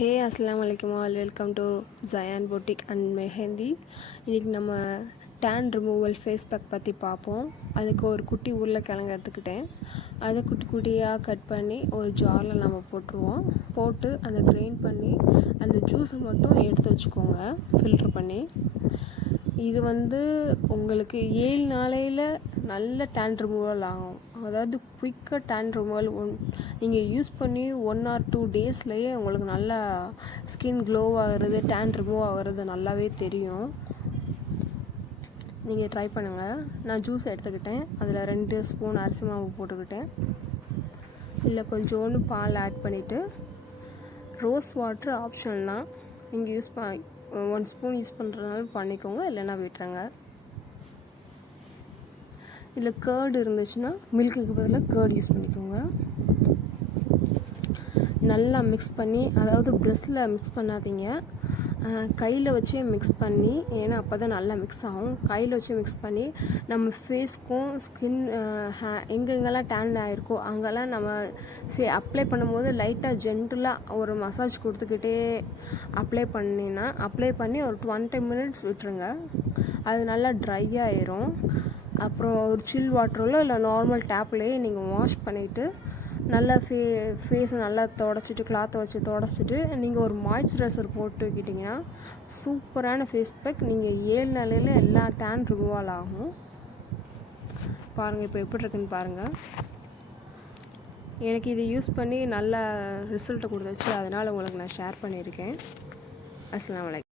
ஹே அஸ்ஸலாமு அலைக்கும் all, welcome to Zayan boutique and mehndi. இன்றைக்கி நம்ம டேன் ரிமூவல் ஃபேஸ் பேக் பற்றி பார்ப்போம். அதுக்கு ஒரு குட்டி உருளைக்கிழங்கு எடுத்துக்கிட்டேன். அதை குட்டி குட்டியாக கட் பண்ணி ஒரு ஜாரில் நம்ம போட்டுருவோம். போட்டு அதை கிரைண்ட் பண்ணி அந்த ஜூஸை மட்டும் எடுத்து வச்சுக்கோங்க ஃபில்ட்ரு பண்ணி. இது உங்களுக்கு 7 நாளையில் நல்ல டேன் ரிமூவல் ஆகும். அதாவது குயிக்காக டேன் ரிமூவல் நீங்கள் யூஸ் பண்ணி 1 or 2 டேஸ்லேயே உங்களுக்கு நல்லா ஸ்கின் க்ளோ ஆகிறது, டேன் ரிமூவ் ஆகிறது நல்லாவே தெரியும். நீங்கள் ட்ரை பண்ணுங்கள். நான் ஜூஸ் எடுத்துக்கிட்டேன். அதில் 2 ஸ்பூன் அரிசி மாவு போட்டுக்கிட்டேன். இல்லை கொஞ்சோண்டு பால் ஆட் பண்ணிவிட்டு, ரோஸ் வாட்ரு ஆப்ஷனல் தான். நீங்கள் 1 ஸ்பூன் யூஸ் பண்ணுறதுனால பண்ணிக்கோங்க, இல்லைன்னா விட்டுருங்க. இல்லை கேர்டு இருந்துச்சுன்னா மில்க்குக்கு பதிலாக கேர்டு யூஸ் பண்ணிக்கோங்க. நல்லா மிக்ஸ் பண்ணி, அதாவது ப்ரெஷ்ஷில் மிக்ஸ் பண்ணாதீங்க, கையில் வச்சே மிக்ஸ் பண்ணி, ஏன்னா அப்போ தான் நல்லா மிக்ஸ் ஆகும். கையில் வச்சு மிக்ஸ் பண்ணி நம்ம ஃபேஸ்க்கும் ஸ்கின் எங்கெங்கெல்லாம் டேன் ஆகிருக்கோ அங்கெல்லாம் நம்ம அப்ளை பண்ணும்போது லைட்டாக ஜென்டிலாக ஒரு மசாஜ் கொடுத்துக்கிட்டே அப்ளை பண்ணி ஒரு 20 மினிட்ஸ் விட்டுருங்க. அது நல்லா ட்ரை ஆயிரும். அப்புறம் ஒரு சில் வாட்டரில் இல்லை நார்மல் டேப்லேயே நீங்கள் வாஷ் பண்ணிவிட்டு நல்லா ஃபேஸை நல்லா தொடச்சிட்டு, கிளாத்தை வச்சு தொடச்சிட்டு நீங்கள் ஒரு மாய்ஸ்சரைசர் போட்டுக்கிட்டிங்கன்னா சூப்பரான ஃபேஸ் பேக். நீங்கள் 7 நாளையில் எல்லா டேன் ரிமூவல் ஆகும். பாருங்கள் இப்போ எப்படி இருக்குன்னு பாருங்கள். எனக்கு இதை யூஸ் பண்ணி நல்ல ரிசல்ட்டை கொடுத்துச்சு, அதனால் உங்களுக்கு நான் ஷேர் பண்ணியிருக்கேன். அஸ்ஸலாமு அலைக்கும்.